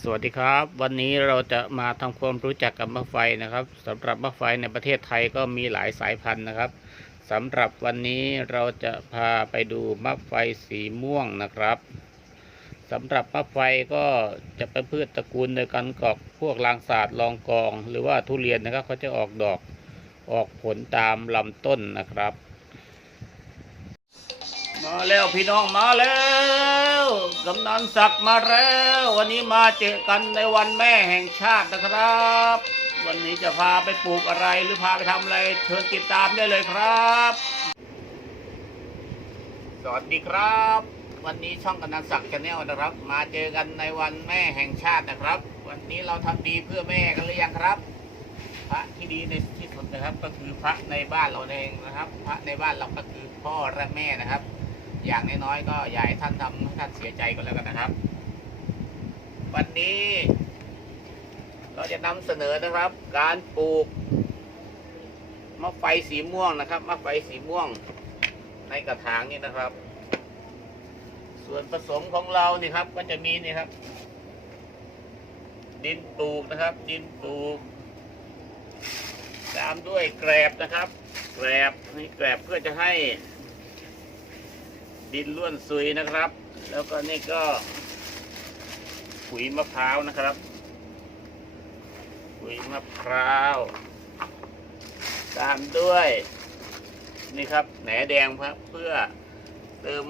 สวัสดีครับ วันนี้เราจะมาทำความรู้จักกับมะไฟนะครับสำหรับมะไฟในประเทศไทยก็มีหลายสายพันธุ์นะครับสำหรับวันนี้เราจะพาไปดูมะไฟสีม่วงนะครับสำหรับมะไฟก็จะเป็นพืชตระกูลเดียวกันกับพวกลางศาสตร์ลองกอง หรือว่าทุเรียนนะครับเขาจะออกดอกออกผลตามลำต้นนะครับ มาแล้วพี่น้องมาแล้วกำนันศักดิ์มาแล้ว วันนี้มาเจอกันในวันแม่แห่งชาตินะครับ วันนี้จะพาไปปลูกอะไรหรือพาไปทำอะไรเชิญติดตามได้เลยครับ สวัสดีครับ วันนี้ช่องกำนันศักดิ์ชาแนลนะครับ มาเจอกันในวันแม่แห่งชาตินะครับ วันนี้เราทำดีเพื่อแม่กันหรือยังครับ พระที่ดีในที่สุดนะครับ ก็คือพระในบ้านเราเองนะครับ พระในบ้านเราก็คือพ่อและแม่นะครับ อย่างน้อยๆก็อย่าให้ท่านทำให้ท่านเสียใจก็แล้วกันนะครับ วันนี้ เราจะนำเสนอนะครับ การปลูกมะไฟสีม่วงนะครับมะไฟสีม่วงในกระถางนี่นะครับ ส่วนผสมของเรานี่ครับ ก็จะมีนี่ครับ ดินปลูกนะครับ ดินปลูก ตามด้วยแกรบนะครับ แกรบนี่แกรบเพื่อจะให้ ดินล้วนซุยนะครับ แล้วก็นี่ก็ปุ๋ยมะพร้าวนะครับ ปุ๋ยมะพร้าว ตามด้วย นี่ครับแหนแดงครับ เพื่อเติม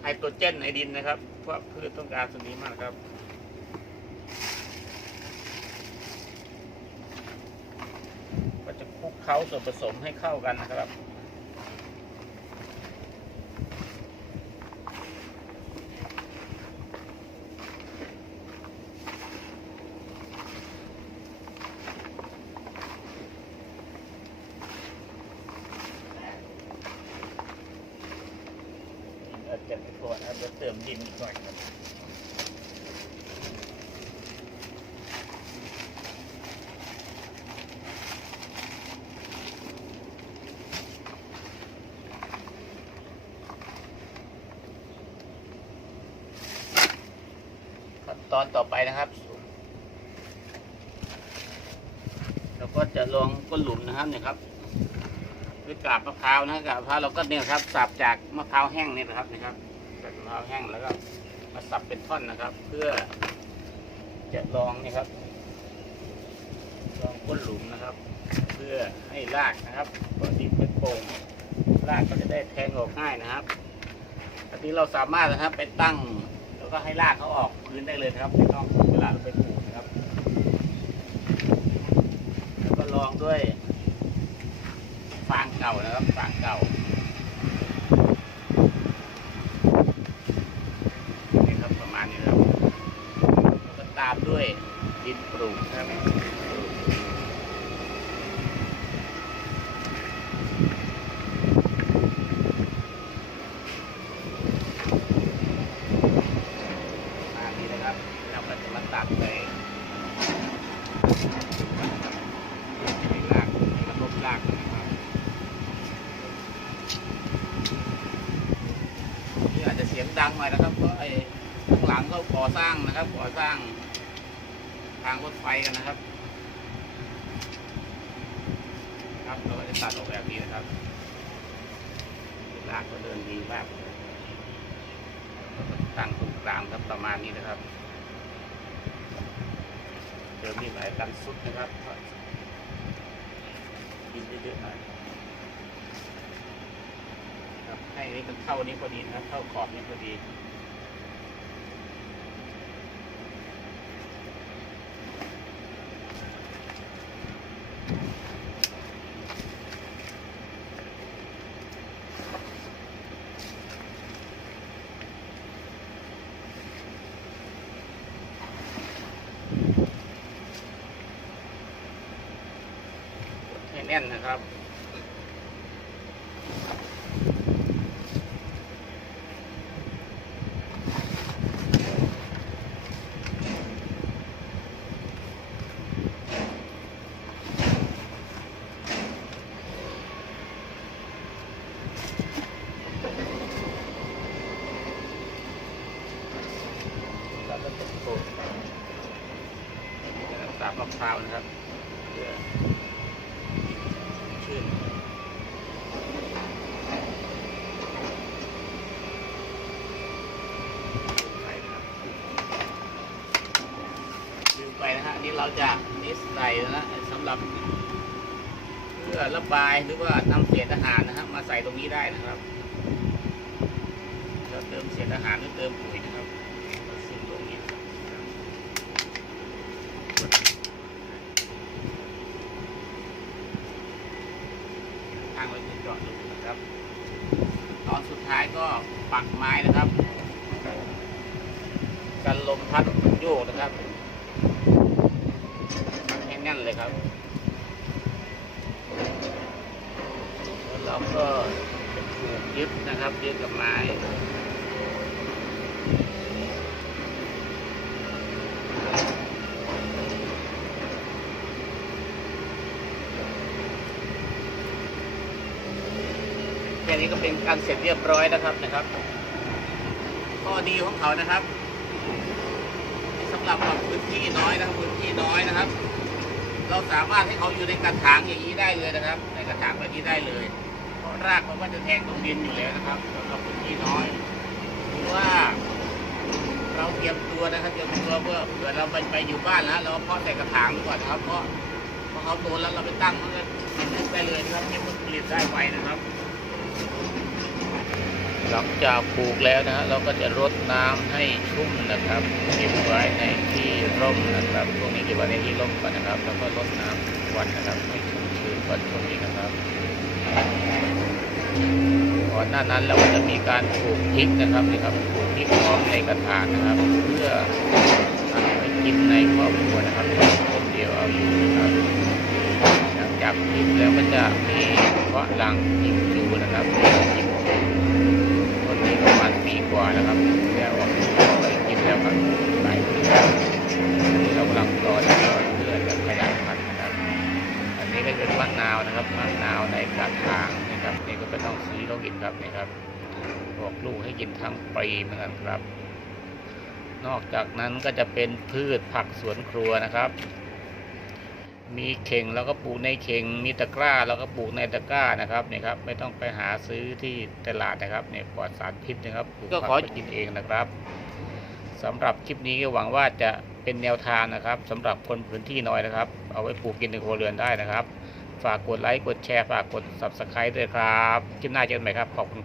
ไฮโตรเจนในดินนะครับ เพราะพืชต้องการส่วนนี้มากครับก็จะคลุกเคล้าส่วนผสมให้เข้ากันนะครับ อาจจะไปก่อนอาจ จะเติมดินอีกหน่อยครับขั้นตอนต่อไปนะครับ เราก็จะลองก้นหลุมนะครับเนี่ยครับด้วยกาบมะพร้าวนะครับกาบมะพร้าวเราก็เนี่ยครับสับจากมะพร้าวแห้งนี่นะครับนะครับ ร้าวแห้งแล้วก็มาสับเป็นท่อนนะครับ เพื่อจะลองนี่ครับ ลองก้นหลุมนะครับ เพื่อให้รากนะครับก่อนดินเป็นโป่งรากก็จะได้แทงออกง่ายนะครับอันนี้เราสามารถนะครับไปตั้ง แล้วก็ให้รากเขาออกพื้นได้เลยนะครับไม่ต้องเวลาเราไปปลูกนะครับ แล้วก็ลองด้วยฟางเก่านะครับฟางเก่านี่ครับประมาณนี้นะครับแล้วก็ตามด้วยดินปลูกนะครับประมาณนี้นะครับเราก็จะมาตัดไปให้รากกระทบรากนะครับ นี่อาจจะเสียงดังห น่อยนะครับเพราะไอ้ข้างหลังเขาก่อสร้างนะครับก่อสร้างทางรถไฟกันนะครับ ครับเราก็จะตัดออกแบบนี้นะครับลากก็เดินดีมากแตั้งตรงกลางครับประมาณนี้นะครับเจอมีหลายกันสุดนะครับดินเยอะๆหน่อย ให้นี่มันเข้านี่พอดีนะครับเข้าขอบนี่พอดีให้แน่นนะครับ ครับแล้วก็กด พร้าวนะครับเพื่อชื่นไปนะครับลืมไปนะฮะนี่เราจะนิสใส่นะสำหรับ เพื่อระบายหรือว่านำเศษอาหารนะครับมาใส่ตรงนี้ได้นะครับเราเติมเศษอาหารหรือเติมปุ๋ยนะครับเราซึมตรงนี้ทางไว้ที่เจาะรูนะครับ ตอนสุดท้ายก็ ปักไม้นะครับ กันลมพัดโยกนะครับให้แน่นเลยครับแล้วเราก็ผูกยึดนะครับยึดกับไม้แค่ นี้ก็เป็นการเสร็จเรียบร้อยนะครับนะครับข้อดีของเขานะครับสำหรับแบบพื้นที่น้อยนะครับพื้นที่น้อยนะครับ เราสามารถให้เขาอยู่ในกระถางอย่างนี้ได้เลยนะครับ ในกระถางแบบนี้ได้เลยเพราะรากมันก็จะแทงตรงดินอยู่แล้วนะครับสำหรับพื้นที่น้อยหรือว่า เราเตรียมตัวนะครับเตรียมตัวเพื่อเผื่อเราไปไปอยู่บ้านแล้วเราเพาะใส่กระถางก่อนนะครับเพราะพอเขาโตแล้วเราไปตั้งมันก็เป็นลูกได้เลยนะครับให้ผลผลิตได้ไวนะครับ หลังจากปลูกแล้วนะฮะเราก็จะรดน้ำให้ชุ่มนะครับเก็บไว้ในที่ร่มนะครับช่วงนี้เก็บไว้ในที่ร่มก่อนนะครับ แล้วก็รดน้ำทุกวันนะครับให้ชุ่มชื้นก่อนช่วงนี้นะครับก่อนหน้านั้นเราก็จะมีการปลูกพริกนะครับนี่ครับปลูกพริกหอมในกระถางนะครับ เพื่อทำให้กินในครอบครัวนะครับคนเดียวเอาอยู่นะครับหลังจากพริกแล้วก็จะมีเพาะหลังพริกอยู่นะครับนนี้ประมาณปีกว่าแล้วครับแล้วออกไปกินแล้ว ครับหลายปีแล้วเรากำลังรอจะรอเพื่อจะขยายพันธุ์นะครับ อันนี้ก็เป็นมะนาวนะครับมะนาวในกระถางนะครับนี่ก็เป็นต้องซื้อเรากินครับนี่ครับบอกลูกให้กินทั้งปีเหมือนกันครับ นอกจากนั้นก็จะเป็นพืชผักสวนครัวนะครับ มีเข่งแล้วก็ปลูกในเข่ง มีตะกร้าแล้วก็ปลูกในตะกร้านะครับนี่ครับ ไม่ต้องไปหาซื้อที่ตลาดนะครับเนี่ยปลอดสารพิษนะครับปลูกผักไปกินเองนะครับ สำหรับคลิปนี้ก็หวังว่าจะเป็นแนวทางนะครับสำหรับคนพื้นที่น้อยนะครับ เอาไว้ปลูกกินในครัวเรือนได้นะครับ ฝากกดไลค์กดแชร์ฝากกด subscribe ด้วยครับคลิปหน้าเจอกันใหม่ครับขอบคุณครับ